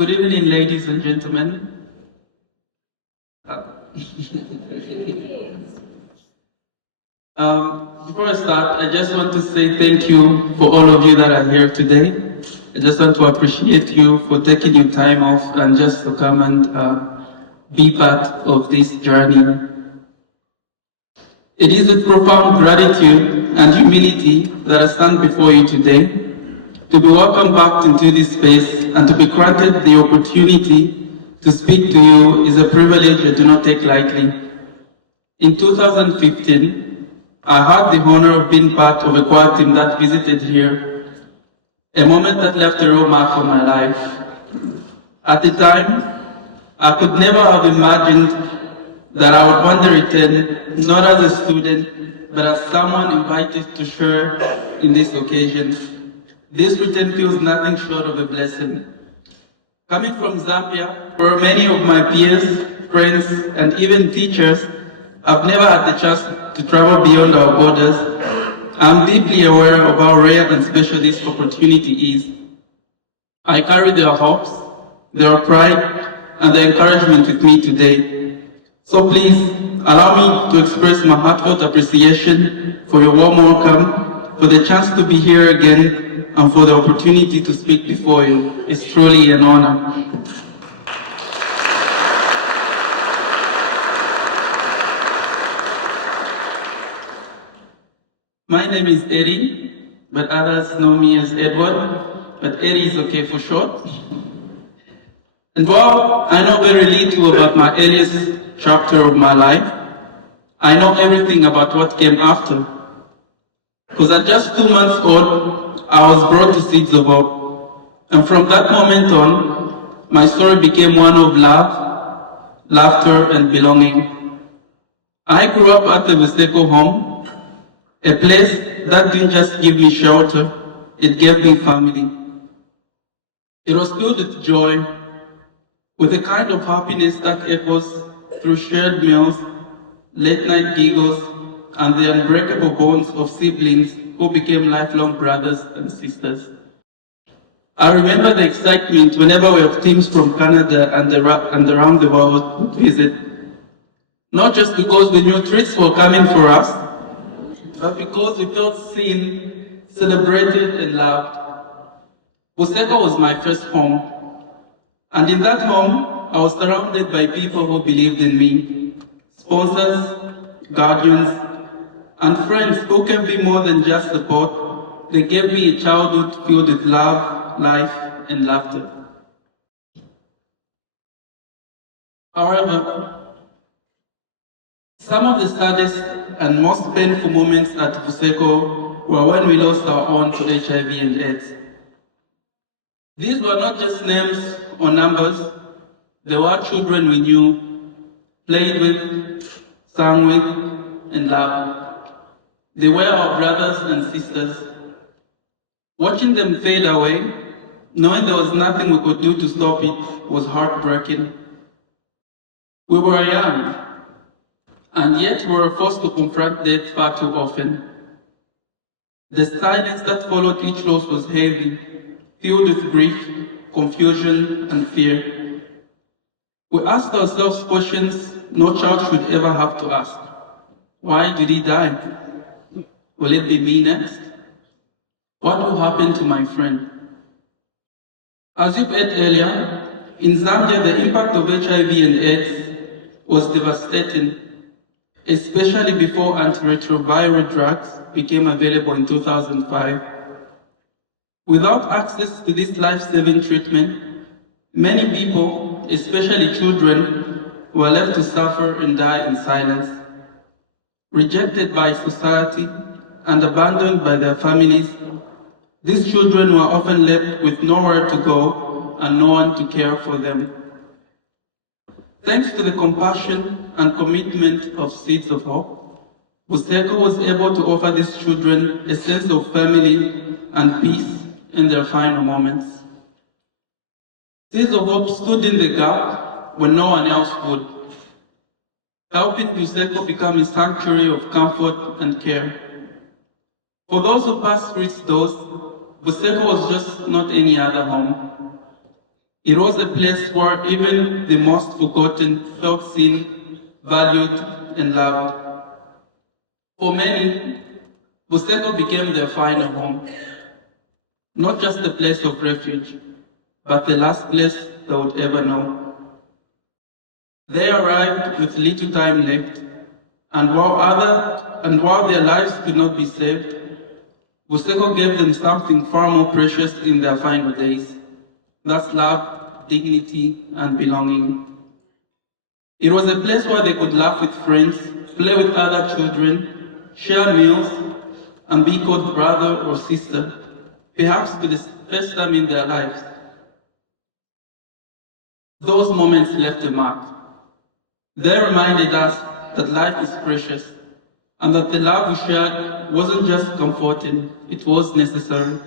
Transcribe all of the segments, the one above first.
Good evening, ladies and gentlemen. Before I start, I just want to say thank you for all of you that are here today. I just want to appreciate you for taking your time off and just to come and be part of this journey. It is with profound gratitude and humility that I stand before you today. To be welcomed back into this space and to be granted the opportunity to speak to you is a privilege I do not take lightly. In 2015, I had the honor of being part of a choir team that visited here, a moment that left a real mark on my life. At the time, I could never have imagined that I would one day return, not as a student, but as someone invited to share in this occasion. This return feels nothing short of a blessing. Coming from Zambia, where many of my peers, friends, and even teachers have never had the chance to travel beyond our borders, I'm deeply aware of how rare and special this opportunity is. I carry their hopes, their pride, and their encouragement with me today. So please, allow me to express my heartfelt appreciation for your warm welcome, for the chance to be here again, and for the opportunity to speak before you. It's truly an honor. My name is Eddie, but others know me as Edward, but Eddie is okay for short. And while I know very little about my earliest chapter of my life, I know everything about what came after. Because at just 2 months old, I was brought to Seeds of Hope. And from that moment on, my story became one of love, laughter, and belonging. I grew up at the Vuseko home, a place that didn't just give me shelter, it gave me family. It was filled with joy, with a kind of happiness that echoes through shared meals, late night giggles, and the unbreakable bonds of siblings who became lifelong brothers and sisters. I remember the excitement whenever we have teams from Canada and around the world would visit. Not just because we knew treats were coming for us, but because we felt seen, celebrated, and loved. Vuseko was my first home. And in that home, I was surrounded by people who believed in me, sponsors, guardians, and friends who can be more than just support. They gave me a childhood filled with love, life, and laughter. However, some of the saddest and most painful moments at Vuseko were when we lost our own to HIV and AIDS. These were not just names or numbers, they were children we knew, played with, sang with, and loved. They were our brothers and sisters. Watching them fade away, knowing there was nothing we could do to stop it, was heartbreaking. We were young, and yet we were forced to confront death far too often. The silence that followed each loss was heavy, filled with grief, confusion, and fear. We asked ourselves questions no child should ever have to ask. Why did he die? Will it be me next? What will happen to my friend? As you've heard earlier, in Zambia the impact of HIV and AIDS was devastating, especially before antiretroviral drugs became available in 2005. Without access to this life-saving treatment, many people, especially children, were left to suffer and die in silence. Rejected by society and abandoned by their families, these children were often left with nowhere to go and no one to care for them. Thanks to the compassion and commitment of Seeds of Hope, Vuseko was able to offer these children a sense of family and peace in their final moments. Seeds of Hope stood in the gap when no one else would, helping Vuseko become a sanctuary of comfort and care. For those who passed through its doors, Vuseko was just not any other home. It was a place where even the most forgotten felt seen, valued, and loved. For many, Buseko became their final home, not just a place of refuge, but the last place they would ever know. They arrived with little time left, and while their lives could not be saved, Buseko gave them something far more precious in their final days. That's love, dignity, and belonging. It was a place where they could laugh with friends, play with other children, share meals, and be called brother or sister, perhaps for the first time in their lives. Those moments left a mark. They reminded us that life is precious and that the love we shared wasn't just comforting, it was necessary.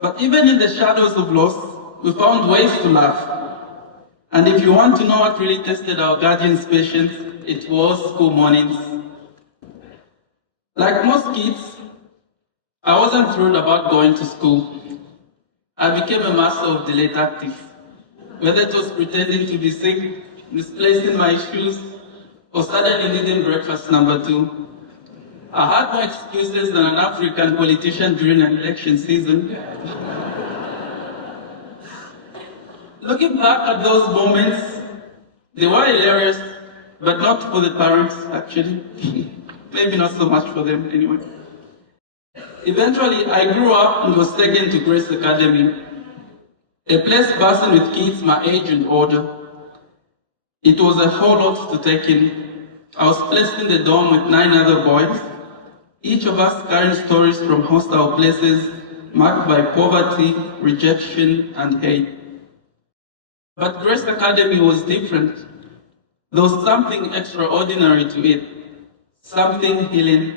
But even in the shadows of loss, we found ways to laugh. And if you want to know what really tested our guardians' patience, it was school mornings. Like most kids, I wasn't thrilled about going to school. I became a master of delayed tactics. Whether it was pretending to be sick, misplacing my shoes, or suddenly needing breakfast number 2. I had more excuses than an African politician during an election season. Looking back at those moments, they were hilarious, but not for the parents, actually. Maybe not so much for them, anyway. Eventually, I grew up and was taken to Grace Academy, a place buzzing with kids my age and older. It was a whole lot to take in. I was placed in the dorm with 9 other boys, each of us carrying stories from hostile places marked by poverty, rejection, and hate. But Grace Academy was different. There was something extraordinary to it, something healing.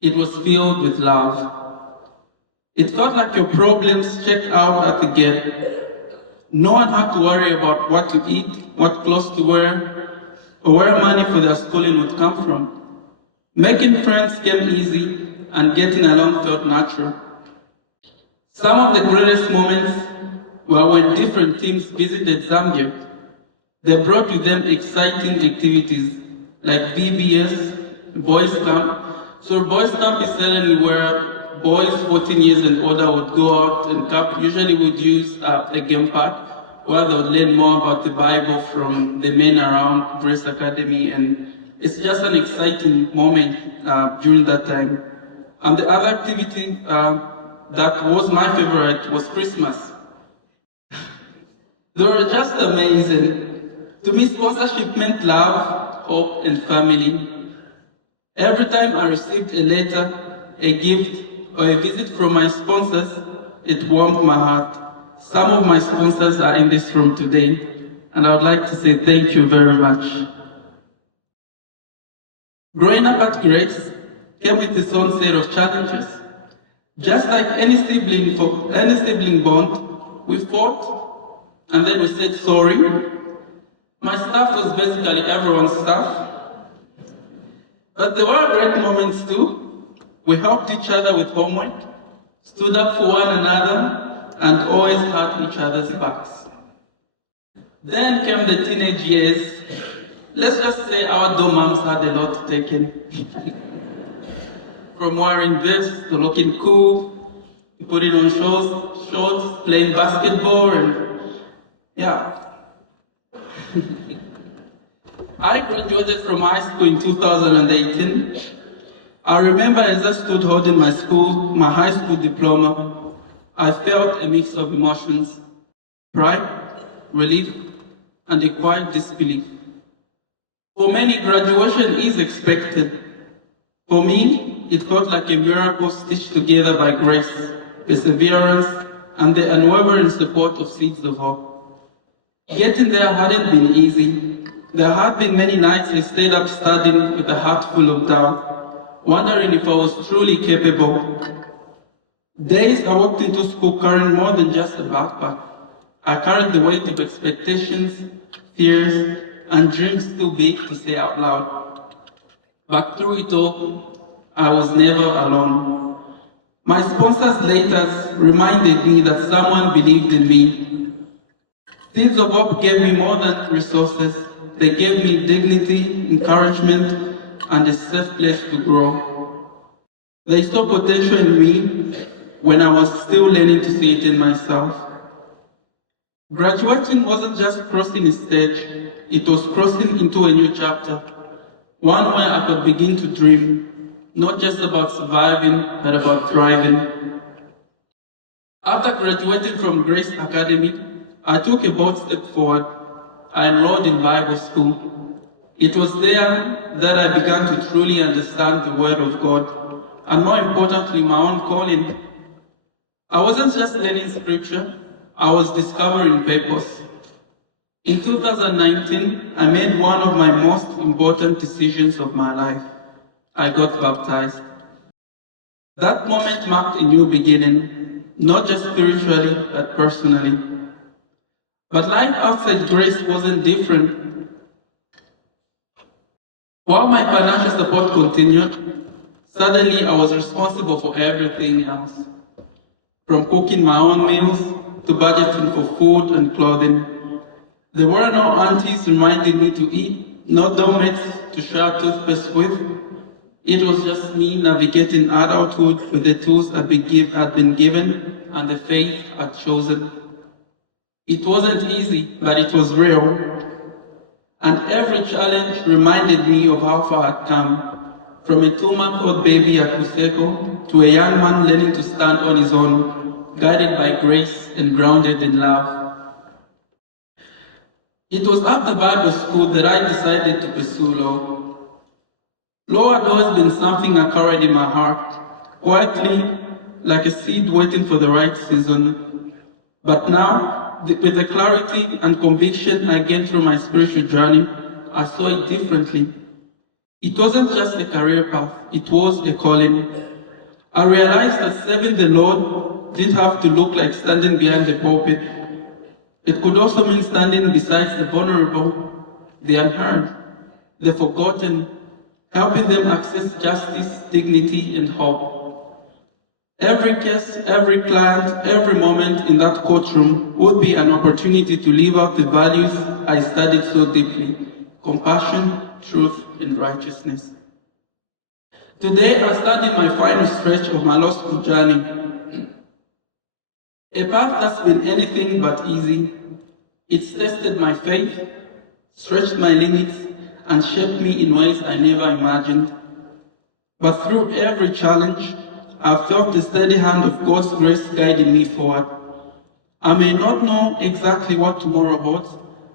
It was filled with love. It felt like your problems checked out at the gate. No one had to worry about what to eat, what clothes to wear, or where money for their schooling would come from. Making friends came easy, and getting along felt natural. Some of the greatest moments were when different teams visited Zambia. They brought with them exciting activities like VBS, Boys Camp. So Boys Camp is certainly where boys 14 years and older would go out and camp. Usually would use a game park where they would learn more about the Bible from the men around Grace Academy, and it's just an exciting moment during that time. And the other activity that was my favorite was Christmas. They were just amazing. To me, sponsorship meant love, hope, and family. Every time I received a letter, a gift, or a visit from my sponsors, it warmed my heart. Some of my sponsors are in this room today, and I would like to say thank you very much. Growing up at Grace came with its own set of challenges. Just like any sibling bond, we fought, and then we said sorry. My staff was basically everyone's staff. But there were great moments too. We helped each other with homework, stood up for one another, and always had each other's backs. Then came the teenage years. Let's just say our dorm moms had a lot to take in. From wearing vests to looking cool, to putting on shorts, playing basketball, and yeah. I graduated from high school in 2018. I remember as I stood holding my high school diploma, I felt a mix of emotions: pride, relief, and a quiet disbelief. For many, graduation is expected. For me, it felt like a miracle stitched together by grace, perseverance, and the unwavering support of seeds of hope. Getting there hadn't been easy. There had been many nights I stayed up studying with a heart full of doubt, wondering if I was truly capable. Days I walked into school carrying more than just a backpack. I carried the weight of expectations, fears, and dreams too big to say out loud. But through it all, I was never alone. My sponsor's letters reminded me that someone believed in me. Seeds of Hope gave me more than resources. They gave me dignity, encouragement, and a safe place to grow. They saw potential in me when I was still learning to see it in myself. Graduating wasn't just crossing a stage, it was crossing into a new chapter, one where I could begin to dream, not just about surviving, but about thriving. After graduating from Grace Academy, I took a bold step forward. I enrolled in Bible school. It was there that I began to truly understand the Word of God, and more importantly, my own calling. I wasn't just learning scripture, I was discovering purpose. In 2019, I made one of my most important decisions of my life. I got baptized. That moment marked a new beginning, not just spiritually, but personally. But life outside Grace wasn't different. While my financial support continued, suddenly I was responsible for everything else. From cooking my own meals to budgeting for food and clothing. There were no aunties reminding me to eat, no doormates to share toothpaste with. It was just me navigating adulthood with the tools I'd been given and the faith I'd chosen. It wasn't easy, but it was real. And every challenge reminded me of how far I'd come. From a 2-month-old baby at Vuseko to a young man learning to stand on his own, guided by grace and grounded in love. It was after Bible school that I decided to pursue law. Law had always been something I carried in my heart, quietly, like a seed waiting for the right season. But now, with the clarity and conviction I gained through my spiritual journey, I saw it differently. It wasn't just a career path, it was a calling. I realized that serving the Lord didn't have to look like standing behind the pulpit. It could also mean standing beside the vulnerable, the unheard, the forgotten, helping them access justice, dignity, and hope. Every case, every client, every moment in that courtroom would be an opportunity to live out the values I studied so deeply: compassion, truth, and righteousness. Today, I stand in my final stretch of my law school journey. A path that's been anything but easy. It's tested my faith, stretched my limits, and shaped me in ways I never imagined. But through every challenge, I've felt the steady hand of God's grace guiding me forward. I may not know exactly what tomorrow holds,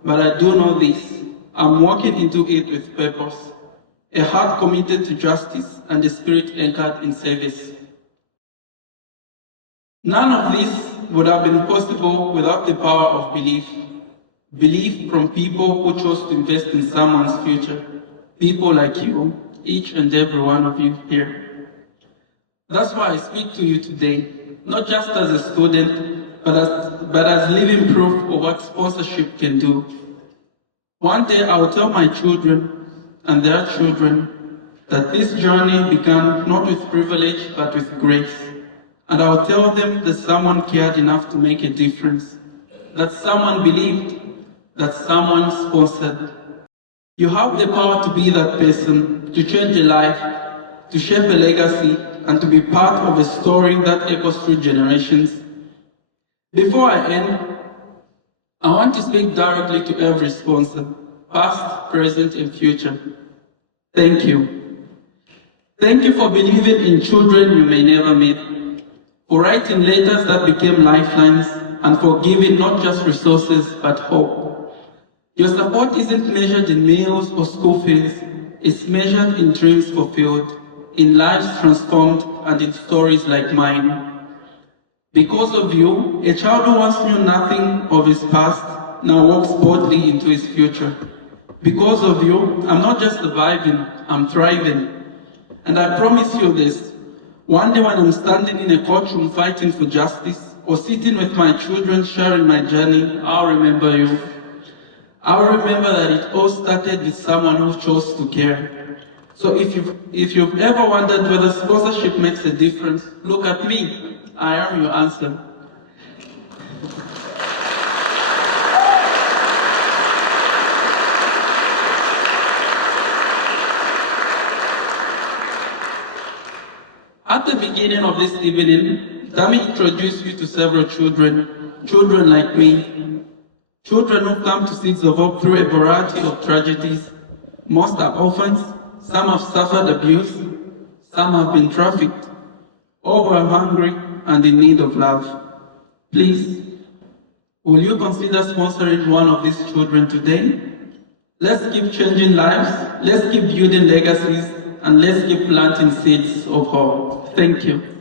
but I do know this: I'm walking into it with purpose, a heart committed to justice and a spirit anchored in service. None of this would have been possible without the power of belief. Belief from people who chose to invest in someone's future. People like you, each and every one of you here. That's why I speak to you today, not just as a student, but as living proof of what sponsorship can do. One day I will tell my children and their children that this journey began not with privilege, but with grace. And I will tell them that someone cared enough to make a difference, that someone believed, that someone sponsored. You have the power to be that person, to change a life, to shape a legacy, and to be part of a story that echoes through generations. Before I end, I want to speak directly to every sponsor, past, present, and future. Thank you. Thank you for believing in children you may never meet, for writing letters that became lifelines, and for giving not just resources, but hope. Your support isn't measured in meals or school fees, it's measured in dreams fulfilled, in lives transformed, and in stories like mine. Because of you, a child who once knew nothing of his past now walks boldly into his future. Because of you, I'm not just surviving, I'm thriving. And I promise you this: one day when I'm standing in a courtroom fighting for justice, or sitting with my children sharing my journey, I'll remember you. I'll remember that it all started with someone who chose to care. So if you've ever wondered whether sponsorship makes a difference, look at me. I am your answer. At the beginning of this evening, let me introduce you to several children like me, children who come to Seeds of Hope through a variety of tragedies. Most are orphans, some have suffered abuse, some have been trafficked, all are hungry and in need of love. Please, will you consider sponsoring one of these children today? Let's keep changing lives, let's keep building legacies, and let's keep planting seeds of hope. Thank you.